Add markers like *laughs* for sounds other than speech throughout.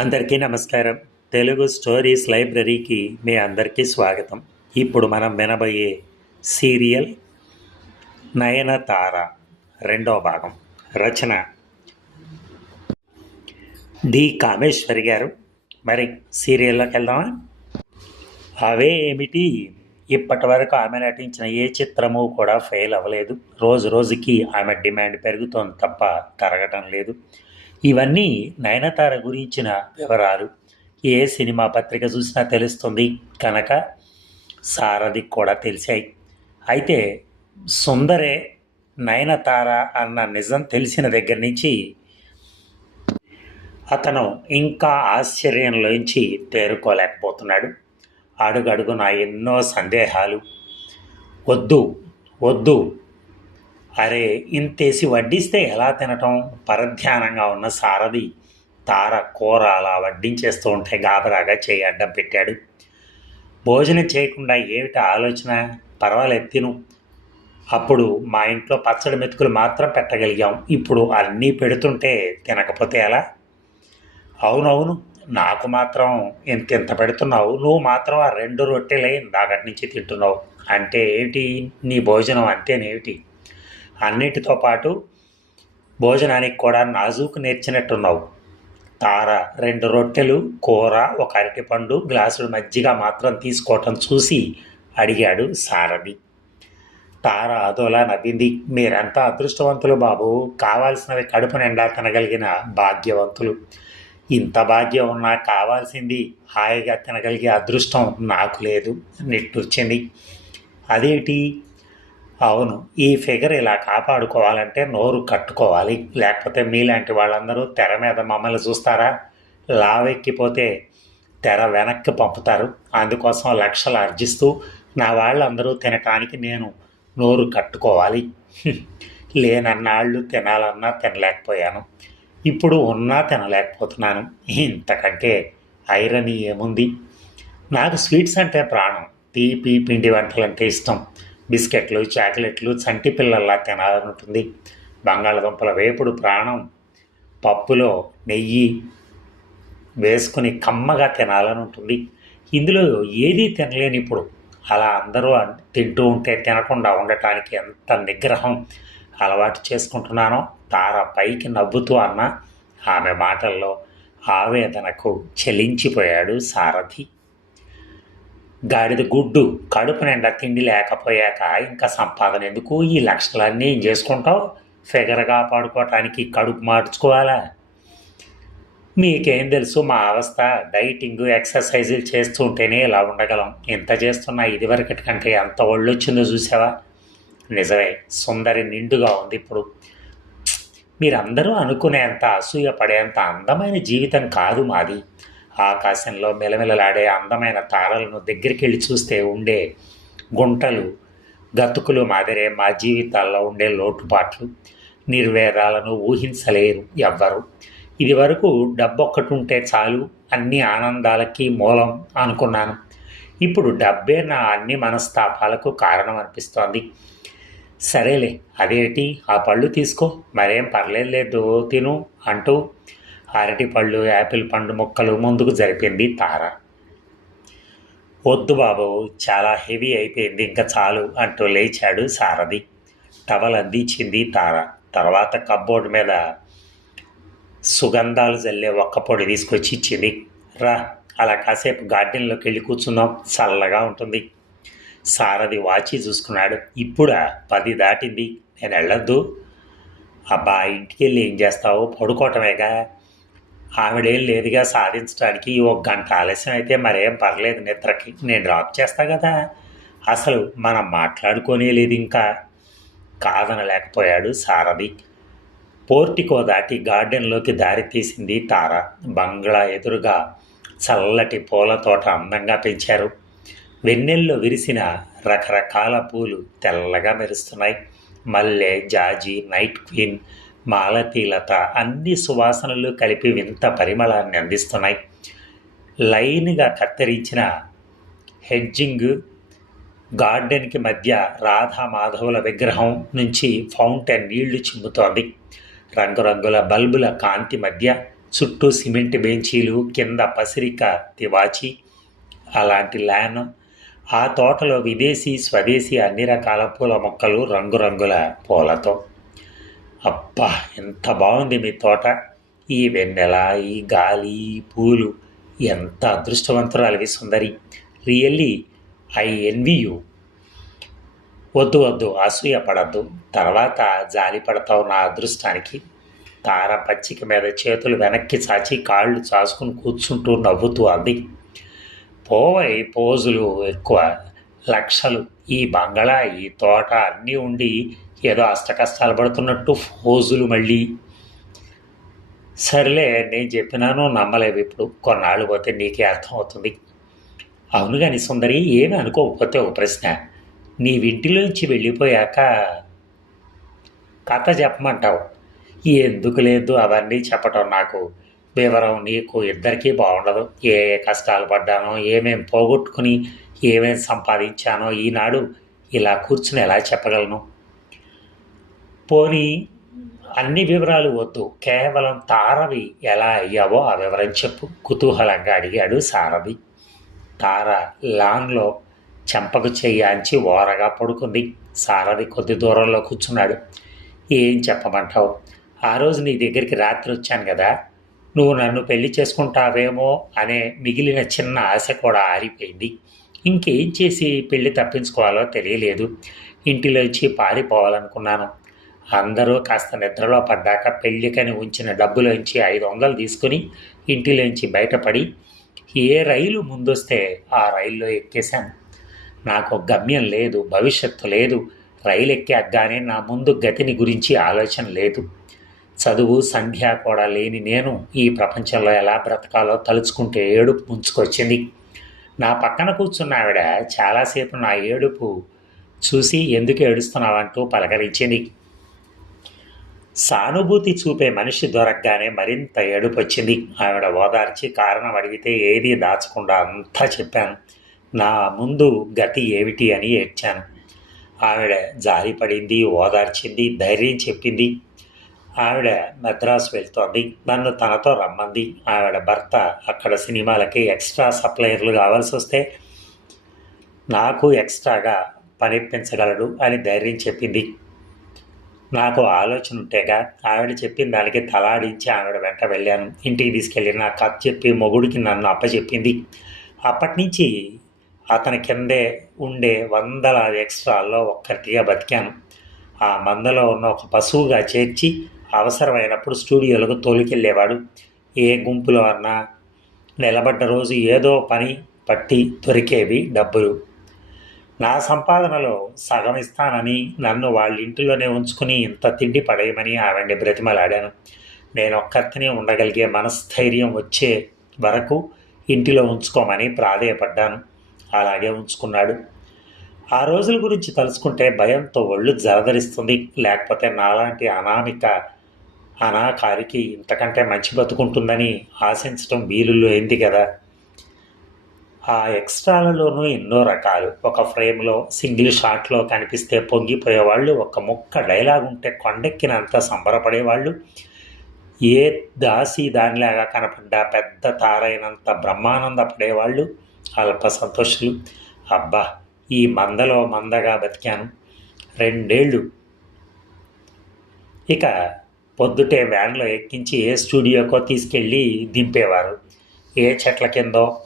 అందరికీ నమస్కారం. తెలుగు స్టోరీస్ లైబ్రరీకి మీ అందరికీ స్వాగతం. ఇప్పుడు మనం వినబోయే సీరియల్ నయనతార రెండో భాగం. రచన డి కామేశ్వరి గారు. మరి సీరియల్లోకి వెళ్దామా? అవే ఏమిటి? ఇప్పటి వరకు ఆమె నటించిన ఏ చిత్రము కూడా ఫెయిల్ అవ్వలేదు. రోజు రోజుకి ఆమె డిమాండ్ పెరుగుతోంది తప్ప తరగటం లేదు. ఇవన్నీ నయనతార గురించిన వివరాలు. ఏ సినిమా పత్రిక చూసినా తెలుస్తుంది కనుక సారథి కూడా తెలిసాయి. అయితే సుందరే నయనతార అన్న నిజం తెలిసిన దగ్గర నుంచి అతను ఇంకా ఆశ్చర్యంలోంచి తేరుకోలేకపోతున్నాడు. అడుగడుగున ఎన్నో సందేహాలు. వద్దు వద్దు అరే ఇంతేసి వడ్డిస్తే ఎలా తినటం? పరధ్యానంగా ఉన్న సారథి తార కూర అలా వడ్డించేస్తూ ఉంటే గాబరాగా చేయి అడ్డం పెట్టాడు. భోజనం చేయకుండా ఏమిటి ఆలోచన? పర్వాలేదు తిను. అప్పుడు మా ఇంట్లో పచ్చడి మెతుకులు మాత్రం పెట్టగలిగాం. ఇప్పుడు అన్నీ పెడుతుంటే తినకపోతే ఎలా? అవునవును నాకు మాత్రం ఇంత ఇంత పెడుతున్నావు. నువ్వు మాత్రం ఆ రెండు రొట్టెలే ఇందాకటి నుంచి తింటున్నావు. అంటే ఏమిటి నీ భోజనం అంతేనేమిటి? అన్నిటితో పాటు భోజనానికి కూడా నాజూకు నేర్చినట్టున్నావు. తార రెండు రొట్టెలు కూర ఒక అరటిపండు గ్లాసుడు మజ్జిగ మాత్రం తీసుకోవటం చూసి అడిగాడు సారథి తార అదోలా నవ్వింది. మీరంతా అదృష్టవంతులు బాబు. కావాల్సినవి కడుపు నిండా తినగలిగిన భాగ్యవంతులు. ఇంత భాగ్యం ఉన్నా కావాల్సింది హాయిగా తినగలిగే అదృష్టం నాకు లేదు నిట్టూర్చింది. అదేంటి? అవును. ఈ ఫిగర్ ఇలా కాపాడుకోవాలంటే నోరు కట్టుకోవాలి. లేకపోతే మీలాంటి వాళ్ళందరూ తెర మీద మమ్మల్ని చూస్తారా? లావెక్కిపోతే తెర వెనక్కి పంపుతారు. అందుకోసం లక్షలు ఆర్జిస్తూ నా వాళ్ళందరూ తినటానికి నేను నోరు కట్టుకోవాలి. *laughs* లేనన్నాళ్ళు తినాలన్నా తినలేకపోయాను. ఇప్పుడు ఉన్నా తినలేకపోతున్నాను. ఇంతకంటే ఐరనీ ఏముంది? నాకు స్వీట్స్ అంటే ప్రాణం. తీపి పిండి వంటలు అంటే ఇష్టం. బిస్కెట్లు చాక్లెట్లు చంటి పిల్లల్లా తినాలనుంటుంది. బంగాళదుంపల వేపుడు ప్రాణం పప్పులో నెయ్యి వేసుకుని కమ్మగా తినాలని ఉంటుంది ఇందులో ఏదీ తినలేని ఇప్పుడు అలా అందరూ తింటూ ఉంటే తినకుండా ఉండటానికి ఎంత నిగ్రహం అలవాటు చేసుకుంటున్నానో తార పైకి నవ్వుతూ అన్న ఆమె మాటల్లో ఆవేదనకు చెలించిపోయాడు సారథి. గాడిద గుడ్డు కడుపు నిండా తిండి లేకపోయాక ఇంకా సంపాదన ఎందుకు? ఈ లక్షలన్నీ ఏం చేసుకుంటావు? ఫిగర్ కాపాడుకోవటానికి కడుపు మార్చుకోవాలా? మీకేం తెలుసు మా అవస్థ. డైటింగ్ ఎక్సర్సైజులు చేస్తూ ఉంటేనే ఇలా ఉండగలం. ఇంత చేస్తున్నా ఇదివరకటి కంటే ఎంత ఒళ్ళొచ్చిందో చూసావా? నిజమే సుందరి నిండుగా ఉంది ఇప్పుడు. మీరందరూ అనుకునేంత అసూయ పడేంత అందమైన జీవితం కాదు మాది. ఆకాశంలో మెలమెలలాడే అందమైన తారలను దగ్గరికి వెళ్ళి చూస్తే ఉండే గుంటలు గతుకులు మాదిరే మా జీవితాల్లో ఉండే లోటుపాట్లు నిర్వేదాలను ఊహించలేరు ఎవ్వరు. ఇది వరకు డబ్బొక్కటి ఉంటే చాలు అన్ని ఆనందాలకి మూలం అనుకున్నాను. ఇప్పుడు డబ్బే నా అన్ని మనస్తాపాలకు కారణం అనిపిస్తోంది సరేలే అదేంటి? ఆ పళ్ళు తీసుకో మరేం పర్లేదు తిను అంటూ అరటి పళ్ళు యాపిల్ పండు ముక్కలు ముందుకు జరిపింది తార. వద్దు బాబు చాలా హెవీ అయిపోయింది ఇంకా చాలు అంటూ లేచాడు సారథి. టవల్ అందించింది తార తర్వాత కబ్బోర్డ్ మీద సుగంధాలు జల్లే ఒక్క పొడి తీసుకొచ్చి ఇచ్చింది. రా అలా కాసేపు గార్డెన్లోకి వెళ్ళి కూర్చుందాం చల్లగా ఉంటుంది సారథి వాచి చూసుకున్నాడు. ఇప్పుడా? పది దాటింది నేను వెళ్ళొద్దు అబ్బా ఇంటికి వెళ్ళి ఏం చేస్తావు? పడుకోవటమేగా ఆవిడేం లేదుగా సాధించడానికి ఒక గంట ఆలస్యం అయితే మరేం పర్లేదు నిద్రకి నేను డ్రాప్ చేస్తా కదా. అసలు మనం మాట్లాడుకోనే లేదు ఇంకా. కాదనలేకపోయాడు సారథి. పోర్టికో దాటి గార్డెన్లోకి దారి తీసింది తార. బంగ్లా ఎదురుగా చల్లటి పూల తోట అందంగా పెంచారు. వెన్నెల్లో విరిసిన రకరకాల పూలు తెల్లగా మెరుస్తున్నాయి. మల్లె జాజి నైట్ క్వీన్ మాలతీలత అన్ని సువాసనలు కలిపి వింత పరిమళాన్ని అందిస్తున్నాయి. లైన్గా కత్తిరించిన హెడ్జింగ్ గార్డెన్కి మధ్య రాధా మాధవుల విగ్రహం నుంచి ఫౌంటైన్ నీళ్ళు చిమ్ముతోంది. రంగురంగుల బల్బుల కాంతి మధ్య చుట్టూ సిమెంట్ బెంచీలు కింద పసిరిక తివాచి అలాంటి ల్యాన్ ఆ తోటలో విదేశీ స్వదేశీ అన్ని రకాల పూల మొక్కలు రంగురంగుల పూలతో అబ్బా ఎంత బాగుంది మీ తోట. ఈ వెన్నెల ఈ గాలి ఈ పూలు ఎంత అదృష్టవంతురాలివి సుందరి. Really I envy you. వద్దు వద్దు అసూయ పడద్దు. తర్వాత జాలి పడతావు నా అదృష్టానికి. తార పచ్చిక మీద చేతులు వెనక్కి చాచి కాళ్ళు చాసుకుని కూర్చుంటూ నవ్వుతూ అంది. పోవై పోజులు ఎక్కువ. లక్షలు. ఈ బంగళా ఈ తోట అన్నీ ఉండి ఏదో అష్టకష్టాలు పడుతున్నట్టు ఫోజులు మళ్ళీ. సర్లే నేను చెప్పినాను నమ్మలేవు ఇప్పుడు. కొన్నాళ్ళు పోతే నీకే అర్థమవుతుంది. అవును కానీ సుందరి ఏమి అనుకోకపోతే ఒక ప్రశ్న. నీ ఇంటిలోంచి వెళ్ళిపోయాక కథ చెప్పమంటావు. ఎందుకు లేదు అవన్నీ చెప్పటం నాకు. వివరం నీకు ఇద్దరికీ బాగుండదు. ఏ ఏ కష్టాలు పడ్డానో ఏమేం పోగొట్టుకుని ఏమేం సంపాదించానో ఈనాడు ఇలా కూర్చుని ఎలా చెప్పగలను? పోనీ అన్ని వివరాలు వద్దు. కేవలం తారవి ఎలా అయ్యావో ఆ వివరం చెప్పు. కుతూహలంగా అడిగాడు సారవి తార లాన్లో చెంపకు చెయ్యాంచి ఓరగా పడుకుంది. సారథి కొద్ది దూరంలో కూర్చున్నాడు. ఏం చెప్పమంటావు? ఆ రోజు నీ దగ్గరికి రాత్రి వచ్చాను కదా. నువ్వు నన్ను పెళ్ళి చేసుకుంటావేమో అనే మిగిలిన చిన్న ఆశ కూడా ఆరిపోయింది. ఇంకేం చేసి పెళ్ళి తప్పించుకోవాలో తెలియలేదు. ఇంటిలోంచి పారిపోవాలనుకున్నాను. అందరూ కాస్త నిద్రలో పడ్డాక పెళ్ళికని ఉంచిన డబ్బులోంచి ఐదు వందలు తీసుకుని ఇంటిలోంచి బయటపడి ఏ రైలు ముందొస్తే ఆ రైల్లో ఎక్కేశాను. నాకు గమ్యం లేదు భవిష్యత్తు లేదు. రైలు ఎక్కాగానే నా ముందు గతిని గురించి ఆలోచన లేదు. చదువు సంధ్య కూడా లేని నేను ఈ ప్రపంచంలో ఎలా బ్రతకాలో తలుచుకుంటే ఏడుపు ముంచుకొచ్చింది. నా పక్కన కూర్చున్న ఆవిడ చాలాసేపు నా ఏడుపు చూసి ఎందుకు ఏడుస్తున్నావంటూ పలకరించింది. సానుభూతి చూపే మనిషి దొరకగానే మరింత ఏడుపొచ్చింది. ఆవిడ ఓదార్చి కారణం అడిగితే ఏది దాచకుండా అంతా చెప్పాను. నా ముందు గతి ఏమిటి అని ఏడ్చాను. ఆవిడ జారిపడింది ఓదార్చింది ధైర్యం చెప్పింది. ఆవిడ మద్రాసు వెళ్తోంది. నన్ను తనతో రమ్మంది. ఆవిడ భర్త అక్కడ సినిమాలకి ఎక్స్ట్రా సప్లయర్లు కావాల్సి వస్తే నాకు ఎక్స్ట్రాగా పనిపించగలడు అని ధైర్యం చెప్పింది. నాకు ఆలోచన ఉంటేగా ఆవిడ చెప్పిన దానికి తలాడించి ఆవిడ వెంట వెళ్ళాను. ఇంటికి తీసుకెళ్ళి నా కథ చెప్పి మొగుడికి నన్ను అప్పచెప్పింది. అప్పటి నుంచి అతని కిందే ఉండే వందల ఎక్స్ట్రాల్లో ఒక్కటిగా బతికాను. ఆ మందలో ఉన్న ఒక పశువుగా చేర్చి అవసరమైనప్పుడు స్టూడియోలకు తోలుకెళ్ళేవాడు. ఏ గుంపులో అన్నా నిలబడ్డ రోజు ఏదో పని పట్టి దొరికేవి డబ్బులు. నా సంపాదనలో సగం ఇస్తానని నన్ను వాళ్ళ ఇంటిలోనే ఉంచుకుని ఇంత తిండి పడేయమని ఆవిడ్ని బ్రతిమలాడాను. నేను ఒక్కరితోనే ఉండగలిగే మనస్థైర్యం వచ్చే వరకు ఇంటిలో ఉంచుకోమని ప్రాధేయపడ్డాను. అలాగే ఉంచుకున్నాడు. ఆ రోజుల గురించి తలుచుకుంటే భయంతో ఒళ్ళు జరదరిస్తుంది లేకపోతే నాలాంటి అనామిక అనాకారికి ఇంతకంటే మంచి బతుకుంటుందని ఆశించడం వీలుల్లో ఏంది కదా ఆ ఎక్స్ట్రాలలోనూ ఎన్నో రకాలు. ఒక ఫ్రేమ్లో సింగిల్ షాట్లో కనిపిస్తే పొంగిపోయేవాళ్ళు ఒక ముక్క డైలాగ్ ఉంటే కొండెక్కినంత సంబరపడేవాళ్ళు. ఏ దాసి దానిలాగా కనపడ్డా పెద్ద తారైనంత బ్రహ్మానంద పడేవాళ్ళు అల్ప సంతోషులు. అబ్బా ఈ మందలో మందగా బతికాను. రెండేళ్ళు. ఇక పొద్దుటే వ్యాన్లో ఎక్కించి ఏ స్టూడియోకో తీసుకెళ్ళి దింపేవారు. ఏ చెట్ల కిందో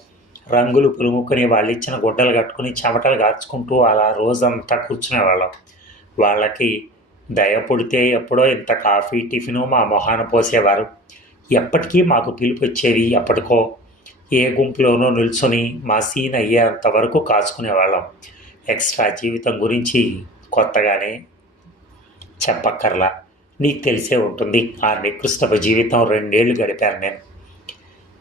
రంగులు పులుముకొని వాళ్ళు ఇచ్చిన గుడ్డలు కట్టుకుని చెమటలు కాచుకుంటూ అలా రోజంతా కూర్చునేవాళ్ళం. వాళ్ళకి దయ పుడితే ఎప్పుడో ఇంత కాఫీ టిఫిను మా మొహాన పోసేవారు. ఎప్పటికీ మాకు పిలుపు వచ్చేది ఎప్పటికో. ఏ గుంపులోనో నిల్చొని మా సీన్ అయ్యేంత వరకు కాచుకునేవాళ్ళం. ఎక్స్ట్రా జీవితం గురించి కొత్తగానే చెప్పక్కర్లా. నీకు తెలిసే ఉంటుంది ఆ నికృష్టపు జీవితం రెండేళ్ళు గడిపాను నేను.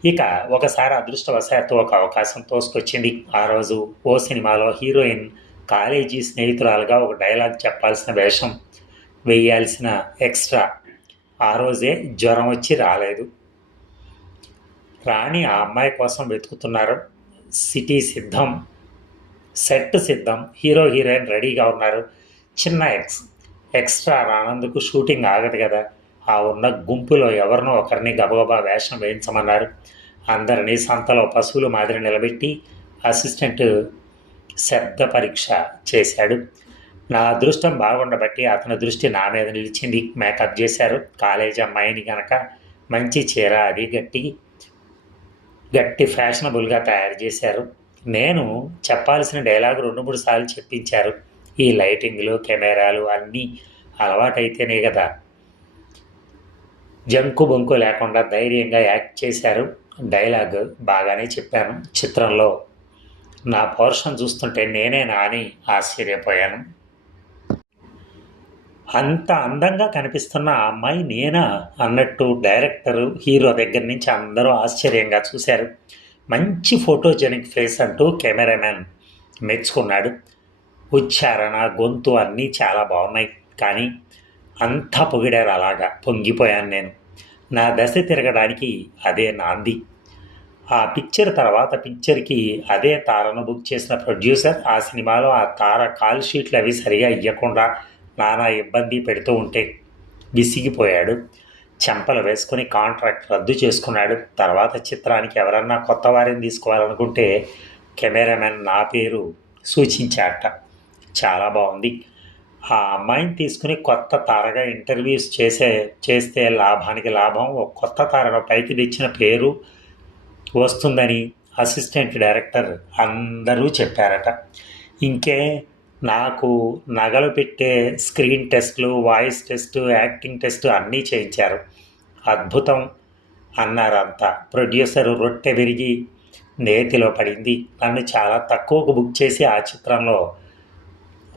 ఇక ఒకసారి అదృష్టవశాత్తు ఒక అవకాశం తోసుకొచ్చింది. ఆ రోజు ఓ సినిమాలో హీరోయిన్ కాలేజీ స్నేహితురాలుగా ఒక డైలాగ్ చెప్పాల్సిన వేషం వేయాల్సిన ఎక్స్ట్రా. ఆ రోజే జ్వరం వచ్చి రాలేదు. రాణి ఆ అమ్మాయి కోసం వెతుకుతున్నారు. సిటీ సిద్ధం సెట్ సిద్ధం హీరో హీరోయిన్ రెడీగా ఉన్నారు. చిన్న ఎక్స్ ఎక్స్ట్రా రానందుకు షూటింగ్ ఆగదు కదా. ఆ ఉన్న గుంపులో ఎవరినో ఒకరిని గబగబా వేషం వేయించమన్నారు. అందరినీ సంతలో పశువులు మాదిరి నిలబెట్టి అసిస్టెంట్ శబ్ద పరీక్ష చేశాడు. నా అదృష్టం బాగుండబట్టి అతని దృష్టి నా మీద నిలిచింది. మేకప్ చేశారు. కాలేజ్ అమ్మాయిని కనుక మంచి చీర అది గట్టి గట్టి ఫ్యాషనబుల్గా తయారు చేశారు. నేను చెప్పాల్సిన డైలాగ్ రెండు మూడు సార్లు చెప్పించారు. ఈ లైటింగ్లు కెమెరాలు అన్నీ అలవాటైతేనే కదా. జంకు బొంకు లేకుండా ధైర్యంగా యాక్ట్ చేశారు. డైలాగ్ బాగానే చెప్పాను. చిత్రంలో నా పోర్షన్ చూస్తుంటే నేనేనా అని ఆశ్చర్యపోయాను. అంత అందంగా కనిపిస్తున్న ఆ అమ్మాయి నేనా అన్నట్టు డైరెక్టరు హీరో దగ్గర నుంచి అందరూ ఆశ్చర్యంగా చూశారు. మంచి ఫోటోజెనిక్ ఫేస్ అంటూ కెమెరామ్యాన్ మెచ్చుకున్నాడు. ఉచ్చారణ గొంతు అన్నీ చాలా బాగున్నాయి. కానీ అంతా పొగిడారు అలాగా. పొంగిపోయాను నేను. నా దశ తిరగడానికి అదే నాంది. ఆ పిక్చర్ తర్వాత పిక్చర్కి అదే తారను బుక్ చేసిన ప్రొడ్యూసర్ ఆ సినిమాలో ఆ తార కాల్ షీట్లు అవి సరిగా ఇవ్వకుండా నానా ఇబ్బంది పెడుతూ ఉంటే విసిగిపోయాడు. చెంపలు వేసుకుని కాంట్రాక్ట్ రద్దు చేసుకున్నాడు. తర్వాత చిత్రానికి ఎవరన్నా కొత్త వారిని తీసుకోవాలనుకుంటే కెమెరామెన్ నా పేరు సూచించారట. చాలా బాగుంది. ఆ అమ్మాయిని తీసుకుని కొత్త తారగా ఇంటర్వ్యూస్ చేసే చేస్తే లాభానికి లాభం. ఒక కొత్త తారలో పైకి తెచ్చిన పేరు వస్తుందని అసిస్టెంట్ డైరెక్టర్ అందరూ చెప్పారట. ఇంకే నాకు నగలు పెట్టే స్క్రీన్ టెస్ట్లు వాయిస్ టెస్ట్ యాక్టింగ్ టెస్ట్ అన్నీ చేయించారు. అద్భుతం అన్నారంతా ప్రొడ్యూసర్ రొట్టె విరిగి నేతిలో పడింది. నన్ను చాలా తక్కువకు బుక్ చేసి ఆ చిత్రంలో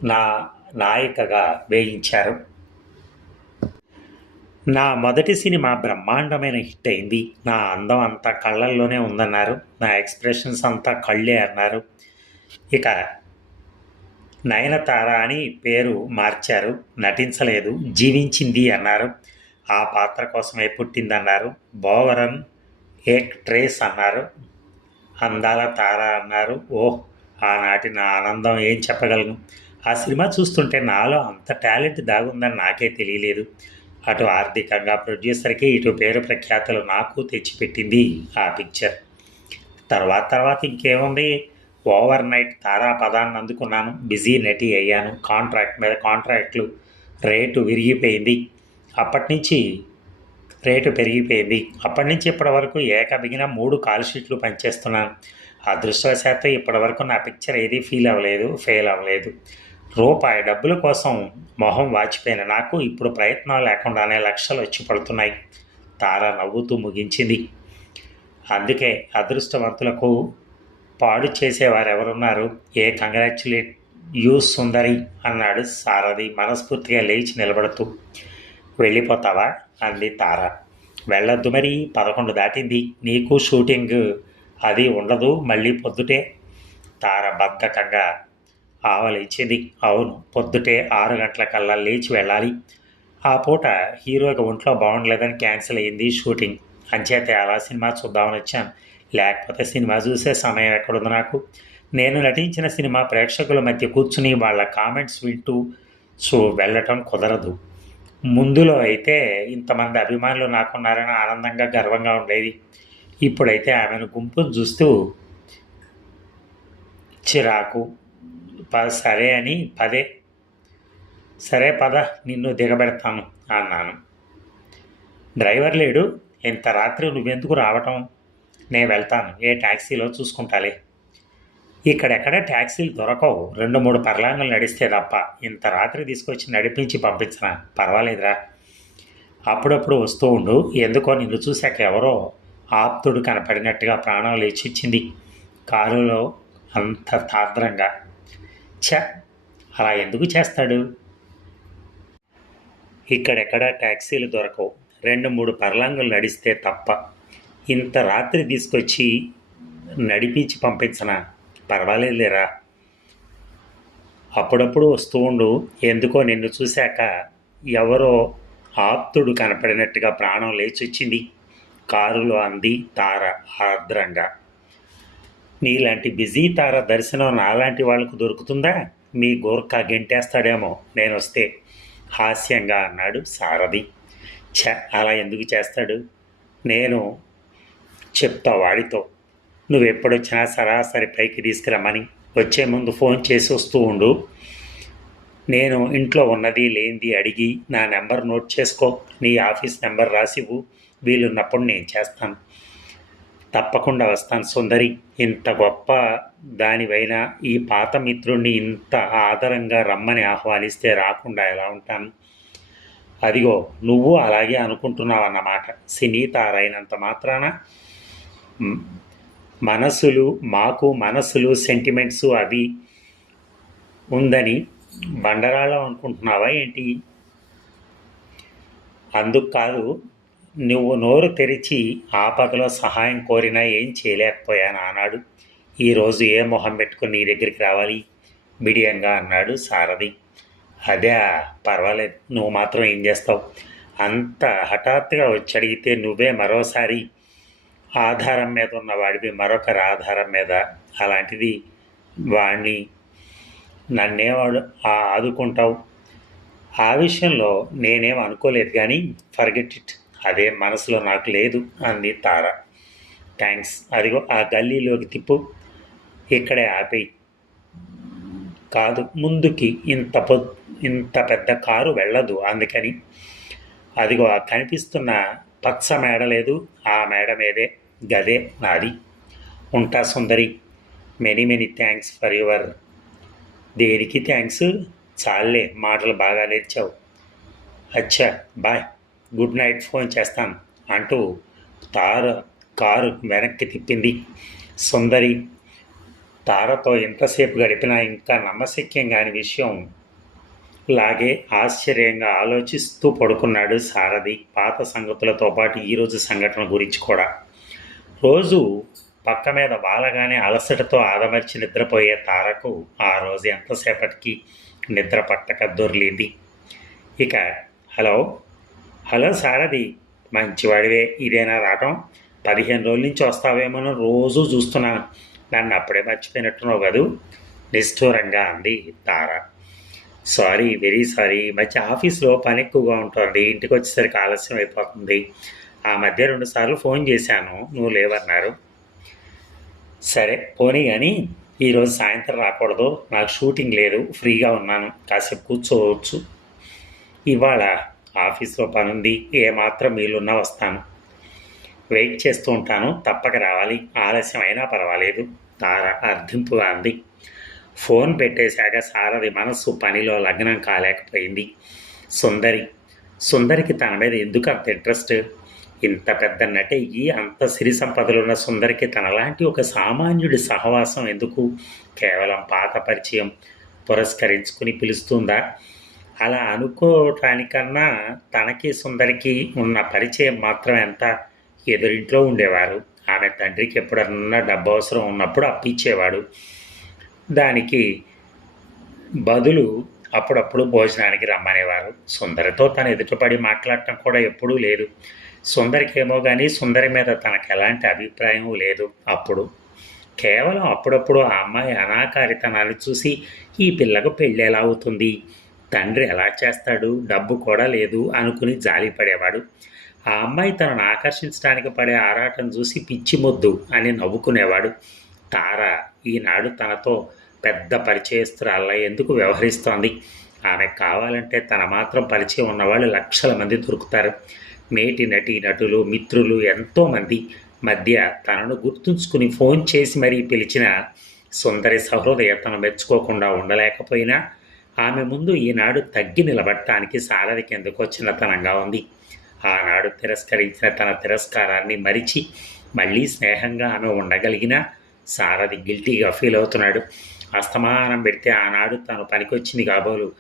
నా నాయికగా వేయించారు. నా మొదటి సినిమా బ్రహ్మాండమైన హిట్ అయింది. నా అందం అంతా కళ్ళల్లోనే ఉందన్నారు. నా ఎక్స్ప్రెషన్స్ అంతా కళ్ళే అన్నారు. ఇక నయనతార అని పేరు మార్చారు. నటించలేదు. జీవించింది అన్నారు. ఆ పాత్ర కోసమే పుట్టిందన్నారు. బోవరన్ ఏక్ ట్రేస్ అన్నారు. అందాల తార అన్నారు. ఓహ్ ఆనాటి నా ఆనందం ఏం చెప్పగలను? ఆ సినిమా చూస్తుంటే నాలో అంత టాలెంట్ దాగుందని నాకే తెలియలేదు. అటు ఆర్థికంగా ప్రొడ్యూసర్కి ఇటు పేరు ప్రఖ్యాతలు నాకు తెచ్చిపెట్టింది ఆ పిక్చర్. తర్వాత తర్వాత ఇంకేముంది? ఓవర్ నైట్ తారా పదాన్ని అందుకున్నాను. బిజీ నటి అయ్యాను. కాంట్రాక్ట్ మీద కాంట్రాక్ట్లు రేటు విరిగిపోయింది. అప్పటి నుంచి రేటు పెరిగిపోయింది. అప్పటి నుంచి ఇప్పటి వరకు ఏకబిగిన మూడు కాల్ షీట్లు పనిచేస్తున్నాను. అదృష్టవశాత్తు ఇప్పటి వరకు నా పిక్చర్ ఏది ఫీల్ అవ్వలేదు ఫెయిల్ అవ్వలేదు. రూపాయి డబ్బుల కోసం మొహం వాచిపోయిన నాకు ఇప్పుడు ప్రయత్నం లేకుండానే లక్షలు వచ్చి పడుతున్నాయి. తార నవ్వుతూ ముగించింది. అందుకే అదృష్టవంతులకు పాడు చేసేవారెవరున్నారు? ఏ కంగ్రాచులేట్ యూ సుందరి అన్నాడు సారథి మనస్ఫూర్తిగా లేచి నిలబడుతూ. వెళ్ళిపోతావా? అంది తార. వెళ్ళొద్దు మరి పదకొండు దాటింది. నీకు షూటింగ్ అది ఉండదు మళ్ళీ పొద్దుటే. తార బద్ధకంగా ఆవలిచ్చింది అవును పొద్దుటే ఆరు గంటల కల్లా లేచి వెళ్ళాలి. ఆ పూట హీరోకి ఒంట్లో బాగుండలేదని క్యాన్సిల్ అయ్యింది షూటింగ్. అంచేతే అలా సినిమా చూద్దామని వచ్చాను. లేకపోతే సినిమా చూసే సమయం ఎక్కడుంది నాకు? నేను నటించిన సినిమా ప్రేక్షకుల మధ్య కూర్చుని వాళ్ళ కామెంట్స్ వింటూ సో వెళ్ళటం కుదరదు. ముందులో అయితే ఇంతమంది అభిమానులు నాకున్నారని ఆనందంగా గర్వంగా ఉండేది. ఇప్పుడైతే ఆమెను గుంపును చూస్తూ చిరాకు సరే అని పదే. సరే పద నిన్ను దిగబెడతాను అన్నాను. డ్రైవర్ లేడు. ఇంత రాత్రి నువ్వెందుకు రావటం? నేను వెళ్తాను. ఏ ట్యాక్సీలో చూసుకుంటాలే. ఇక్కడెక్కడ ట్యాక్సీలు దొరకవు. రెండు మూడు పర్లాంగులు నడిస్తే తప్ప. ఇంత రాత్రి తీసుకొచ్చి నడిపించి పంపించిన? పర్వాలేదురా. అప్పుడప్పుడు వస్తూ ఉండు. ఎందుకో నిన్ను చూశాక ఎవరో ఆప్తుడు కనపడినట్టుగా ప్రాణాలు లేచిచ్చింది. కారులో అంత తాద్రంగా ఛ అలా ఎందుకు చేస్తాడు? ఇక్కడెక్కడ ట్యాక్సీలు దొరకవు. రెండు మూడు పర్లాంగులు నడిస్తే తప్ప. ఇంత రాత్రి తీసుకొచ్చి నడిపించి పంపించనా? పర్వాలేదులేరా? అప్పుడప్పుడు వస్తూ ఉండు. ఎందుకో నిన్ను చూశాక ఎవరో ఆప్తుడు కనపడినట్టుగా ప్రాణం లేచొచ్చింది. కారులో అంది తార ఆర్ద్రంగా. నీలాంటి బిజీ తార దర్శనం నాలాంటి వాళ్ళకు దొరుకుతుందా? మీ గోర్ఖా గెంటేస్తాడేమో. నేను వస్తే హాస్యంగా అన్నాడు సారథి. ఛ అలా ఎందుకు చేస్తాడు? నేను చెప్తా వాడితో. నువ్వెప్పుడొచ్చినా సరాసరి పైకి తీసుకురమ్మని. వచ్చే ముందు ఫోన్ చేసి వస్తూ ఉండు. నేను ఇంట్లో ఉన్నది లేనిది అడిగి నా నెంబర్ నోట్ చేసుకో. నీ ఆఫీస్ నెంబర్ రాసివ్వు. వీలున్నప్పుడు నేను చేస్తాను. తప్పకుండా వస్తాను సుందరి. ఇంత గొప్ప దానివైన ఈ పాత మిత్రుణ్ణి ఇంత ఆదరంగా రమ్మని ఆహ్వానిస్తే రాకుండా ఎలా ఉంటాను? అదిగో నువ్వు అలాగే అనుకుంటున్నావు అన్నమాట సినీ తారైనంత మాత్రాన? మనసులు మాకు మనసులు సెంటిమెంట్స్ అవి ఉందని బండరాళ్ళం అనుకుంటున్నావా ఏంటి? అందుకు కాదు నువ్వు నోరు తెరిచి ఆపదలో సహాయం కోరినా ఏం చేయలేకపోయాను అన్నాడు. ఈరోజు ఏ మొహం పెట్టుకుని నీ దగ్గరికి రావాలి? బిడియంగా అన్నాడు సారథి. అదే పర్వాలేదు. నువ్వు మాత్రం ఏం చేస్తావు? అంత హఠాత్తుగా వచ్చి అడిగితే నువ్వే మరోసారి ఆధారం మీద ఉన్న వాడివి మరొకరి ఆధారం మీద. అలాంటిది వాడిని నన్నే వాడు ఆదుకుంటావు? ఆ విషయంలో నేనేం అనుకోలేదు కానీ ఫర్గెట్ ఇట్ అదే మనసులో నాకు లేదు అంది తార. థ్యాంక్స్ అదిగో ఆ గల్లీలోకి తిప్పు. ఇక్కడే ఆపేయి. కాదు ముందుకి ఇంత ఇంత పెద్ద కారు వెళ్ళదు అందుకని. అదిగో ఆ కనిపిస్తున్న పచ్చ మేడ లేదు ఆ మేడ మీదే గదే నాది. ఉంటా సుందరి. Many many thanks for your దేనికి థ్యాంక్స్ చాలే మాటలు బాగా నేర్చావు. అచ్చా బాయ్. గుడ్ నైట్ ఫోన్ చేస్తాను అంటూ తార కారు వెనక్కి తిప్పింది. సుందరి తారతో ఎంతసేపు గడిపినా ఇంకా నమ్మశక్యం కాని విషయం లాగే ఆశ్చర్యంగా ఆలోచిస్తూ పడుకున్నాడు సారథి. పాత సంగతులతో పాటు ఈరోజు సంఘటన గురించి కూడా. రోజు పక్క మీద వాలగానే అలసటతో ఆదమర్చి నిద్రపోయే తారకు ఆ రోజు ఎంతసేపటికి నిద్ర పట్టక దొర్లింది. ఇక హలో? హలో సారథి మంచివాడివే ఇదేనా రావటం పదిహేను రోజుల నుంచి వస్తావేమో రోజూ చూస్తున్నాను. నన్ను అప్పుడే మర్చిపోయినట్టున్నావు కదూ? నిష్ఠూరంగా అంది తార. Sorry very sorry. మధ్య ఆఫీస్లో పని ఎక్కువగా ఉంటుంది. ఇంటికి వచ్చేసరికి ఆలస్యం అయిపోతుంది. ఆ మధ్య రెండుసార్లు ఫోన్ చేశాను. నువ్వు లేవన్నారు. సరే పోనీ కానీ ఈరోజు సాయంత్రం రాకూడదు. నాకు షూటింగ్ లేదు. ఫ్రీగా ఉన్నాను. కాసేపు కూర్చోవచ్చు. ఇవాళ ఆఫీస్లో పని ఉంది ఏమాత్రం వీలున్నా వస్తాను. వెయిట్ చేస్తూ ఉంటాను. తప్పక రావాలి. ఆలస్యం అయినా పర్వాలేదు. తార అర్థింపుగా అంది. ఫోన్ పెట్టేశాక సారది మనస్సు పనిలో లగ్నం కాలేకపోయింది. సుందరి సుందరికి తన మీద ఎందుకు అంత ఇంట్రెస్ట్? ఇంత పెద్ద నటయ్యి అంత సిరి సంపదలున్న సుందరికి తనలాంటి ఒక సామాన్యుడి సహవాసం ఎందుకు? కేవలం పాత పరిచయం పురస్కరించుకుని పిలుస్తుందా? అలా అనుకోవటానికన్నా తనకి సుందరికి ఉన్న పరిచయం మాత్రం ఎంత ఎదురింట్లో ఉండేవారు. ఆమె తండ్రికి ఎప్పుడన్నా డబ్బు అవసరం ఉన్నప్పుడు అప్పిచ్చేవాడు. దానికి బదులు అప్పుడప్పుడు భోజనానికి రమ్మనేవారు. సుందరితో తను ఎదుటపడి మాట్లాడటం కూడా ఎప్పుడూ లేదు. సుందరికి ఏమో కానీ సుందరి మీద తనకు ఎలాంటి అభిప్రాయం లేదు అప్పుడు. కేవలం అప్పుడప్పుడు ఆ అమ్మాయి అనాకారితనాలు చూసి ఈ పిల్లకు పెళ్ళి ఎలా అవుతుంది? తండ్రి ఎలా చేస్తాడు? డబ్బు కూడా లేదు అనుకుని జాలి పడేవాడు. ఆ అమ్మాయి తనను ఆకర్షించడానికి పడే ఆరాటం చూసి పిచ్చి మొద్దు అని నవ్వుకునేవాడు. తార ఈనాడు తనతో పెద్ద పరిచయస్తురాల్లా ఎందుకు వ్యవహరిస్తోంది? ఆమె కావాలంటే తన మాత్రం పరిచయం ఉన్నవాళ్ళు లక్షల మంది దొరుకుతారు. మేటి నటి నటులు మిత్రులు ఎంతోమంది మధ్య తనను గుర్తుంచుకుని ఫోన్ చేసి మరీ పిలిచిన సుందరి సహృదయతను మెచ్చుకోకుండా ఉండలేకపోయినా ఆమె ముందు ఈనాడు తగ్గి నిలబడటానికి సారథికి ఎందుకో చిన్నతనంగా ఉంది. ఆనాడు తిరస్కరించిన తన తిరస్కారాన్ని మరిచి మళ్ళీ స్నేహంగా ఆమె ఉండగలిగినా సారథి గిల్టీగా ఫీల్ అవుతున్నాడు. అస్తమానం పెడితే ఆనాడు తను పనికొచ్చింది కాబోలు.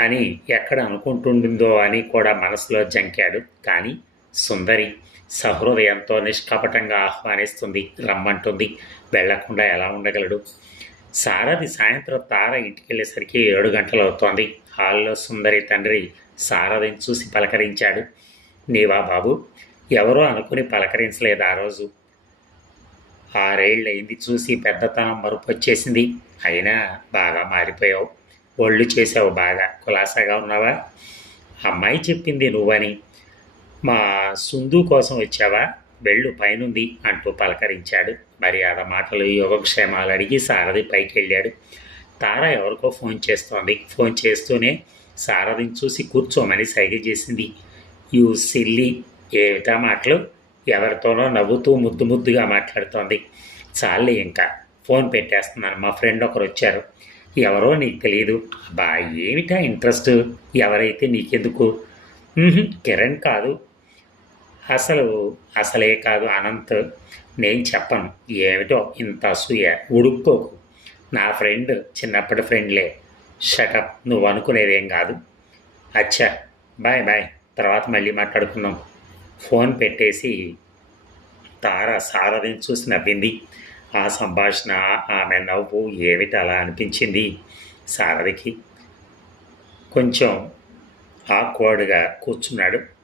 అని ఎక్కడ అనుకుంటుండిందో అని కూడా మనసులో జంకాడు. కానీ సుందరి సహృదయంతో నిష్కపటంగా ఆహ్వానిస్తుంది రమ్మంటుంది. వెళ్ళకుండా ఎలా ఉండగలడు? సారథి సాయంత్రం తార ఇంటికి వెళ్ళేసరికి ఏడు గంటలు అవుతోంది హాల్లో సుందరి తండ్రి సారథిని చూసి పలకరించాడు. నీవా బాబు ఎవరో అనుకుని పలకరించలేదు ఆ రోజు. ఆరేళ్ళయింది చూసి పెద్దతనం మరుపు వచ్చేసింది అయినా బాగా మారిపోయావు. ఒళ్ళు చేసావు బాగా. కులాసాగా ఉన్నావా? అమ్మాయి చెప్పింది నువ్వని. మా సుందు కోసం వచ్చావా? వెళ్ళు పైనుంది అంటూ పలకరించాడు. మర్యాద మాటలు యోగక్షేమాలు అడిగి సారథి పైకి వెళ్ళాడు తార ఎవరికో ఫోన్ చేస్తోంది. ఫోన్ చేస్తూనే సారథిని చూసి కూర్చోమని సైగ చేసింది. యూ సిల్లి ఏమిటా మాటలు? ఎవరితోనో నవ్వుతూ ముద్దు ముద్దుగా మాట్లాడుతోంది. చాలే ఇంకా ఫోన్ పెట్టేస్తున్నాను మా ఫ్రెండ్ ఒకరు వచ్చారు ఎవరో నీకు తెలియదు బా ఏమిటా ఇంట్రెస్ట్? ఎవరైతే నీకెందుకు? కిరణ్ కాదు. అసలు అసలే కాదు అనంత్ నేను చెప్పను. ఏమిటో ఇంత అసూయ. ఉడుక్కోకు. నా ఫ్రెండ్ చిన్నప్పటి ఫ్రెండ్లే. షటప్ నువ్వు అనుకునేదేం కాదు. అచ్చా. Bye bye. తర్వాత మళ్ళీ మాట్లాడుకుందాం. ఫోన్ పెట్టేసి తార సారథిని చూసి నవ్వింది. ఆ సంభాషణ ఆమె నవ్వు ఏమిటి అలా అనిపించింది? సారథికి కొంచెం ఆక్వర్డ్గా కూర్చున్నాడు.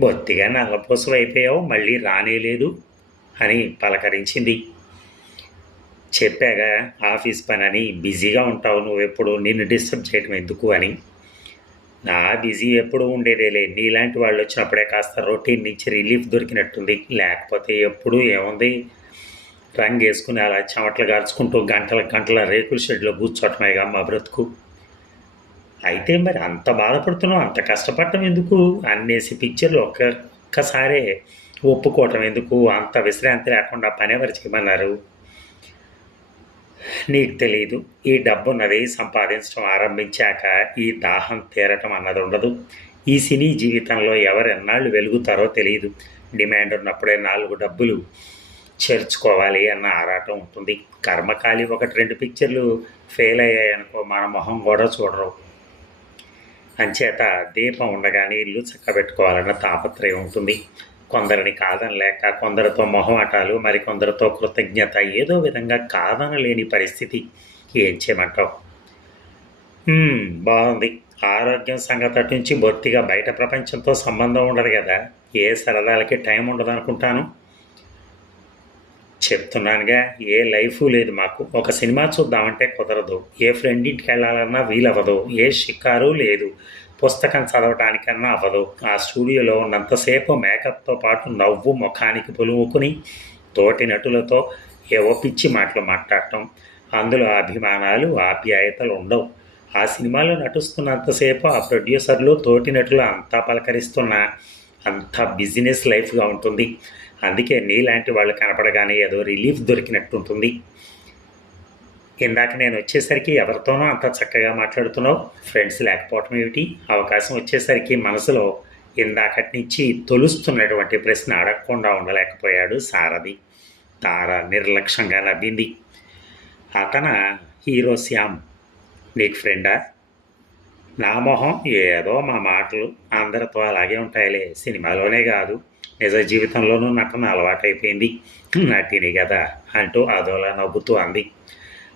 బొత్తిగా నల్లపూసలు అయిపోయావు మళ్ళీ రానేలేదు అని పలకరించింది. చెప్పాగా ఆఫీస్ పని అని బిజీగా ఉంటావు నువ్వు ఎప్పుడు నిన్ను డిస్టర్బ్ చేయటం ఎందుకు అని. నా బిజీ ఎప్పుడు ఉండేదేలే నీలాంటి వాళ్ళు వచ్చినప్పుడే కాస్త రొటీన్ నుంచి రిలీఫ్ దొరికినట్టుంది. లేకపోతే ఎప్పుడు ఏముంది? రంగు వేసుకుని అలా చెమటలు గార్చుకుంటూ గంటల గంటల రేకుల షెడ్లో కూర్చోవటమేగా మా బ్రతుకు. అయితే మరి అంత బాధపడుతున్నాం అంత కష్టపడటం ఎందుకు? అన్నేసి పిక్చర్లు ఒక్కొక్కసారే ఒప్పుకోవటం ఎందుకు? అంత విశ్రాంతి లేకుండా పని ఎవరు చేయమన్నారు? నీకు తెలియదు ఈ డబ్బున్నది సంపాదించడం ఆరంభించాక ఈ దాహం తీరటం అన్నది ఉండదు. ఈ సినీ జీవితంలో ఎవరు ఎన్నాళ్ళు వెలుగుతారో తెలియదు డిమాండ్ ఉన్నప్పుడే నాలుగు డబ్బులు చేర్చుకోవాలి అన్న ఆరాటం ఉంటుంది. కర్మకాలి ఒకటి రెండు పిక్చర్లు ఫెయిల్ అయ్యాయనుకో మన మొహం కూడా చూడరు. అంచేత దీపం ఉండగానే ఇల్లు చక్కబెట్టుకోవాలన్న తాపత్రయం ఉంటుంది. కొందరిని కాదనలేక కొందరితో మొహమాటాలు మరికొందరితో కృతజ్ఞత ఏదో విధంగా కాదనలేని పరిస్థితి. ఏం చేయమంటావు? బాగుంది. ఆరోగ్యం సంగతి అటు నుంచి బొత్తిగా బయట ప్రపంచంతో సంబంధం ఉండదు కదా. ఏ సరదాలకి టైం ఉండదు అనుకుంటాను చెప్తున్నానుగా ఏ లైఫ్ లేదు మాకు. ఒక సినిమా చూద్దామంటే కుదరదు. ఏ ఫ్రెండ్ ఇంటికి వెళ్ళాలన్నా వీలవ్వదు. ఏ షికారు లేదు. పుస్తకం చదవటానికన్నా అవ్వదు. ఆ స్టూడియోలో ఉన్నంతసేపు మేకప్తో పాటు నవ్వు ముఖానికి పులుముకుని తోటి నటులతో ఏవో పిచ్చి మాటలు మాట్లాడటం. అందులో అభిమానాలు ఆప్యాయతలు ఉండవు. ఆ సినిమాలో నటిస్తున్నంతసేపు ఆ ప్రొడ్యూసర్లు తోటి నటులు అంతా పలకరిస్తున్న అంత బిజినెస్ లైఫ్గా ఉంటుంది. అందుకే నీలాంటి వాళ్ళు కనపడగానే ఏదో రిలీఫ్ దొరికినట్టు ఉంటుంది ఇందాక నేను వచ్చేసరికి ఎవరితోనో అంత చక్కగా మాట్లాడుతున్నావు. ఫ్రెండ్స్ లేకపోవటం ఏమిటి? అవకాశం వచ్చేసరికి మనసులో ఇందాకటి నుంచి తొలుస్తున్నటువంటి ప్రశ్న అడగకుండా ఉండలేకపోయాడు సారథి. తార నిర్లక్ష్యంగా నవ్వింది. అతన? హీరో శ్యామ్. నీకు ఫ్రెండా? నా మొహం ఏదో మా మాటలు అందరితో అలాగే ఉంటాయిలే. సినిమాలోనే కాదు. నిజ జీవితంలోనూ నటన అలవాటైపోయింది. నటిని కదా అంటూ అదోలా నవ్వుతూ అంది.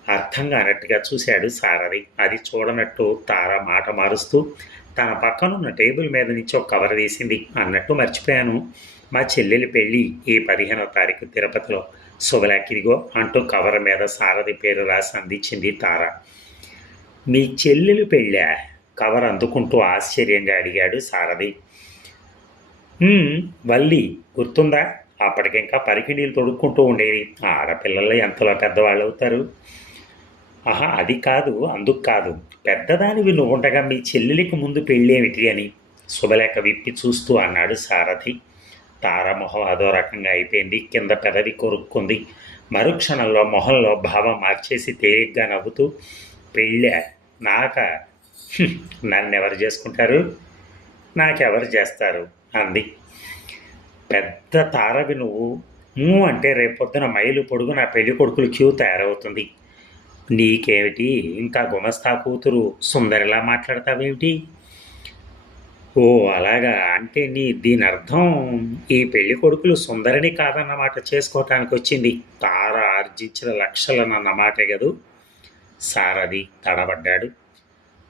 అర్థం కానట్టుగా చూశాడు సారథి. అది చూడనట్టు తార మాట మారుస్తూ తన పక్కనున్న టేబుల్ మీద నుంచి ఒక కవర్ తీసింది. అన్నట్టు మర్చిపోయాను. మా చెల్లెలి పెళ్ళి ఈ పదిహేనో తారీఖు తిరుపతిలో. శుభలాకిదిగో అంటూ కవర్ మీద సారథి పేరు రాసి అందించింది తార. మీ చెల్లెలు పెళ్ళా? కవర్ అందుకుంటూ ఆశ్చర్యంగా అడిగాడు సారథి. వల్లి గుర్తుందా? అప్పటికింకా పరికిడీలు తొడుక్కుంటూ ఉండేది. ఆడపిల్లలు ఎంతలో పెద్దవాళ్ళు అవుతారు? ఆహా అది కాదు అందుకు కాదు. పెద్దదానివి నువ్వు ఉండగా మీ చెల్లెలికి ముందు పెళ్ళేమిటి అని శుభలేఖ విప్పి చూస్తూ అన్నాడు సారథి. తారమొహం అదో రకంగా అయిపోయింది. కింద పెదవి కొరుక్కుంది. మరుక్షణంలో మొహంలో భావం మార్చేసి తేలిగ్గా నవ్వుతూ పెళ్ళా? నాక? నన్ను ఎవరు చేసుకుంటారు? నాకెవరు చేస్తారు? అంది. పెద్ద తారవి నువ్వు. అంటే రేపొద్దున మైలు పొడుగు నా పెళ్ళి కొడుకులు క్యూ తయారవుతుంది. నీకేమిటి? ఇంకా గుమస్తా కూతురు సుందరిలా మాట్లాడతావేమిటి? ఓ అలాగా. అంటే నీ దీని అర్థం ఈ పెళ్ళి కొడుకులు సుందరిని కాదన్నమాట చేసుకోవటానికి వచ్చింది తార ఆర్జించిన లక్షలనన్నమాటే కదూ సారది తడబడ్డాడు.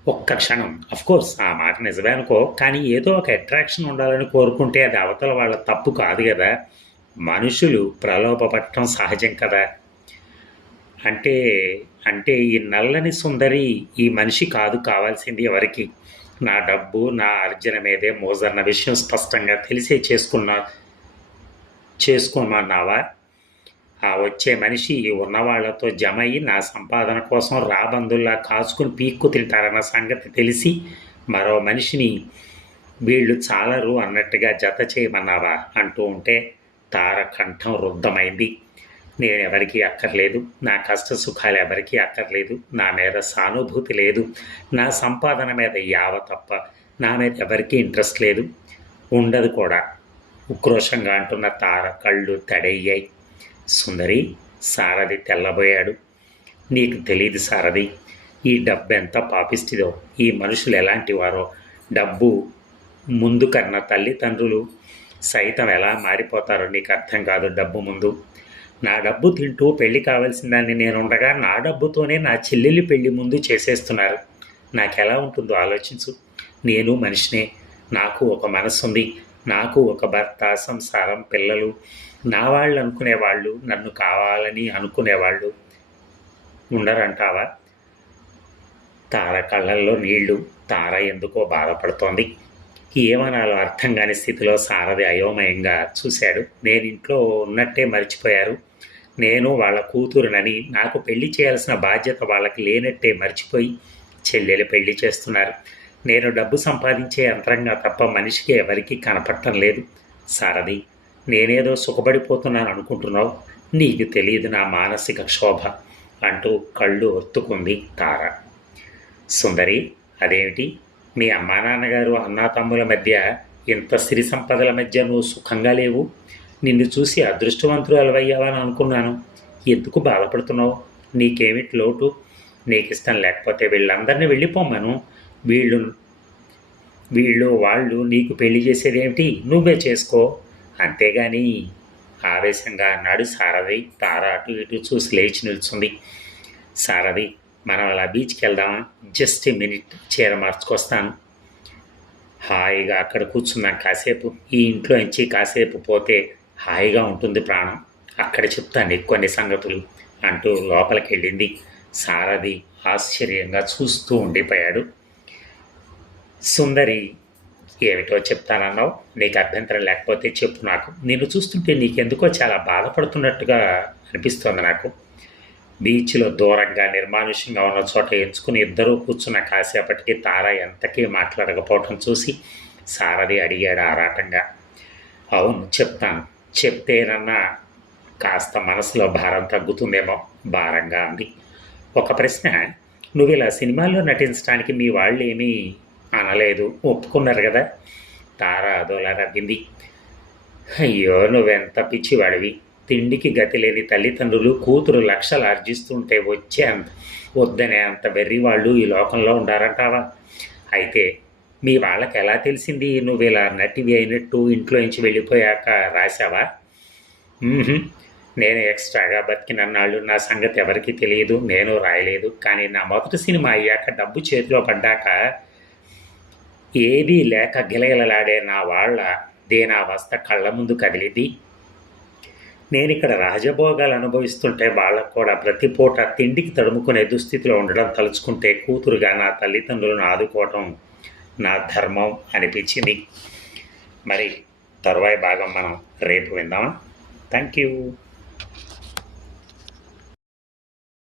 ఒక్క క్షణం. కోర్స్ ఆ మాట నిజమే అనుకో కానీ ఏదో ఒక అట్రాక్షన్ ఉండాలని కోరుకుంటే అది అవతల వాళ్ళ తప్పు కాదు కదా. మనుషులు ప్రలోభపడటం సహజం కదా. అంటే అంటే ఈ నల్లని సుందరి ఈ మనిషి కాదు కావాల్సింది ఎవరికి? నా డబ్బు నా అర్జన మీదే మోజన్న విషయం స్పష్టంగా తెలిసే చేసుకున్నా చేసుకోమన్నావా ఆ వచ్చే మనిషి ఉన్నవాళ్ళతో జమ అయ్యి నా సంపాదన కోసం రాబందుల్లా కాచుకుని పీక్కు తింటారన్న సంగతి తెలిసి మరో మనిషిని వీళ్ళు చాలరు అన్నట్టుగా జత చేయమన్నావా అంటూ ఉంటే తార కంఠం రుద్ధమైంది. నేను ఎవరికీ అక్కర్లేదు. నా కష్ట సుఖాలు ఎవరికీ అక్కర్లేదు. నా మీద సానుభూతి లేదు. నా సంపాదన మీద యావ తప్ప నా మీద ఎవరికీ ఇంట్రెస్ట్ లేదు. ఉండదు కూడా. ఉక్రోషంగా అంటున్న తార కళ్ళు తడయ్యాయి. సుందరి సారథి తెల్లబోయాడు. నీకు తెలియదు సారథి ఈ డబ్బు ఎంత పాపిస్తుందో ఈ మనుషులు ఎలాంటి వారో? డబ్బు ముందు కన్నా తల్లిదండ్రులు సైతం ఎలా మారిపోతారో నీకు అర్థం కాదు డబ్బు ముందు. నా డబ్బు తింటూ పెళ్ళి దాన్ని నేను ఉండగా నా డబ్బుతోనే నా చెల్లెలి పెళ్ళి ముందు చేసేస్తున్నారు. నాకు ఎలా ఉంటుందో ఆలోచించు. నేను మనిషినే నాకు ఒక మనసు ఉంది నాకు ఒక భర్త సంసారం పిల్లలు నా వాళ్ళు అనుకునేవాళ్ళు నన్ను కావాలని అనుకునేవాళ్ళు ఉండరంటావా? తార కళ్ళల్లో నీళ్ళు తార ఎందుకో బాధపడుతోంది. ఏమనాలో అర్థం కాని స్థితిలో సారథి అయోమయంగా చూశాడు. నేను ఇంట్లో ఉన్నట్టే మర్చిపోయారు. నేను వాళ్ళ కూతురునని నాకు పెళ్ళి చేయాల్సిన బాధ్యత వాళ్ళకి లేనట్టే మర్చిపోయి చెల్లెలు పెళ్ళి చేస్తున్నారు. నేను డబ్బు సంపాదించే యంత్రంగా తప్ప మనిషికి ఎవరికీ కనపడటం లేదు. సారథి నేనేదో సుఖపడిపోతున్నాను అనుకుంటున్నావు? నీకు తెలియదు నా మానసిక క్షోభ అంటూ కళ్ళు ఒత్తుకుంది తార. సుందరి అదేమిటి? మీ అమ్మా నాన్నగారు అన్నా తమ్ముల మధ్య ఇంత సిరి సంపదల మధ్య నువ్వు సుఖంగా లేవు? నిన్ను చూసి అదృష్టవంతులు అలవయ్యావని అనుకున్నాను. ఎందుకు బాధపడుతున్నావు? నీకేమిటి లోటు? నీకు ఇష్టం లేకపోతే వీళ్ళందరినీ వెళ్ళిపోమ్మను. వీళ్ళు వీళ్ళు వాళ్ళు నీకు పెళ్ళి చేసేదేమిటి? నువ్వే చేసుకో. అంతేగాని ఆవేశంగా అన్నాడు సారథి. తార అటు ఇటు చూసి లేచి నిల్చుంది. సారథి మనం అలా బీచ్కి వెళ్దామా? జస్ట్ ఏ మినిట్ చీర మార్చుకొస్తాను. హాయిగా అక్కడ కూర్చున్నాం కాసేపు. ఈ ఇంట్లో నుంచి కాసేపు పోతే హాయిగా ఉంటుంది ప్రాణం. అక్కడ చెప్తాను నీకు కొన్ని సంగతులు అంటూ లోపలికి వెళ్ళింది సారథి ఆశ్చర్యంగా చూస్తూ ఉండిపోయాడు. సుందరి ఏమిటో చెప్తానన్నావు. నీకు అభ్యంతరం లేకపోతే చెప్పు నాకు. నేను చూస్తుంటే నీకెందుకో చాలా బాధపడుతున్నట్టుగా అనిపిస్తోంది నాకు. బీచ్లో దూరంగా నిర్మానుష్యంగా ఉన్న చోట ఎంచుకుని ఇద్దరూ కూర్చున్న కాసేపటికి తార ఎంతకీ మాట్లాడకపోవటం చూసి సారథి అడిగాడు ఆరాటంగా. అవును చెప్తాను. చెప్తేనన్నా కాస్త మనసులో భారం తగ్గుతుందేమో భారంగా అంది. ఒక ప్రశ్న. నువ్వు ఇలా సినిమాల్లో నటించడానికి మీ వాళ్ళు ఏమీ అనలేదు. ఒప్పుకున్నారు కదా. తార అదోలా నవ్వింది అయ్యో నువ్వెంత పిచ్చివాడివి. తిండికి గతి లేని తల్లిదండ్రులు కూతురు లక్షలు ఆర్జిస్తుంటే వచ్చే అంత వద్దనే అంత వెర్రి వాళ్ళు ఈ లోకంలో ఉండారంటావా? అయితే మీ వాళ్ళకి ఎలా తెలిసింది? నువ్వు ఇలా నటివి అయినట్టు ఇంట్లో నుంచి వెళ్ళిపోయాక రాశావా? నేను ఎక్స్ట్రాగా బతికినన్నాళ్ళు నా సంగతి ఎవరికీ తెలియదు నేను రాయలేదు. కానీ నా మొదటి సినిమా అయ్యాక డబ్బు చేతిలో పడ్డాక ఏదీ లేక గిలగిలలాడే నా వాళ్ళ దీనావస్థ కళ్ళ ముందు కదిలింది. నేను ఇక్కడ రాజభోగాలు అనుభవిస్తుంటే వాళ్ళకు కూడా ప్రతి పూట తిండికి తడుముకునే దుస్థితిలో ఉండడం తలుచుకుంటే కూతురుగా నా తల్లిదండ్రులను ఆదుకోవటం నా ధర్మం అనిపించింది. మరి తరువాయి భాగం మనం రేపు విందామా? Thank you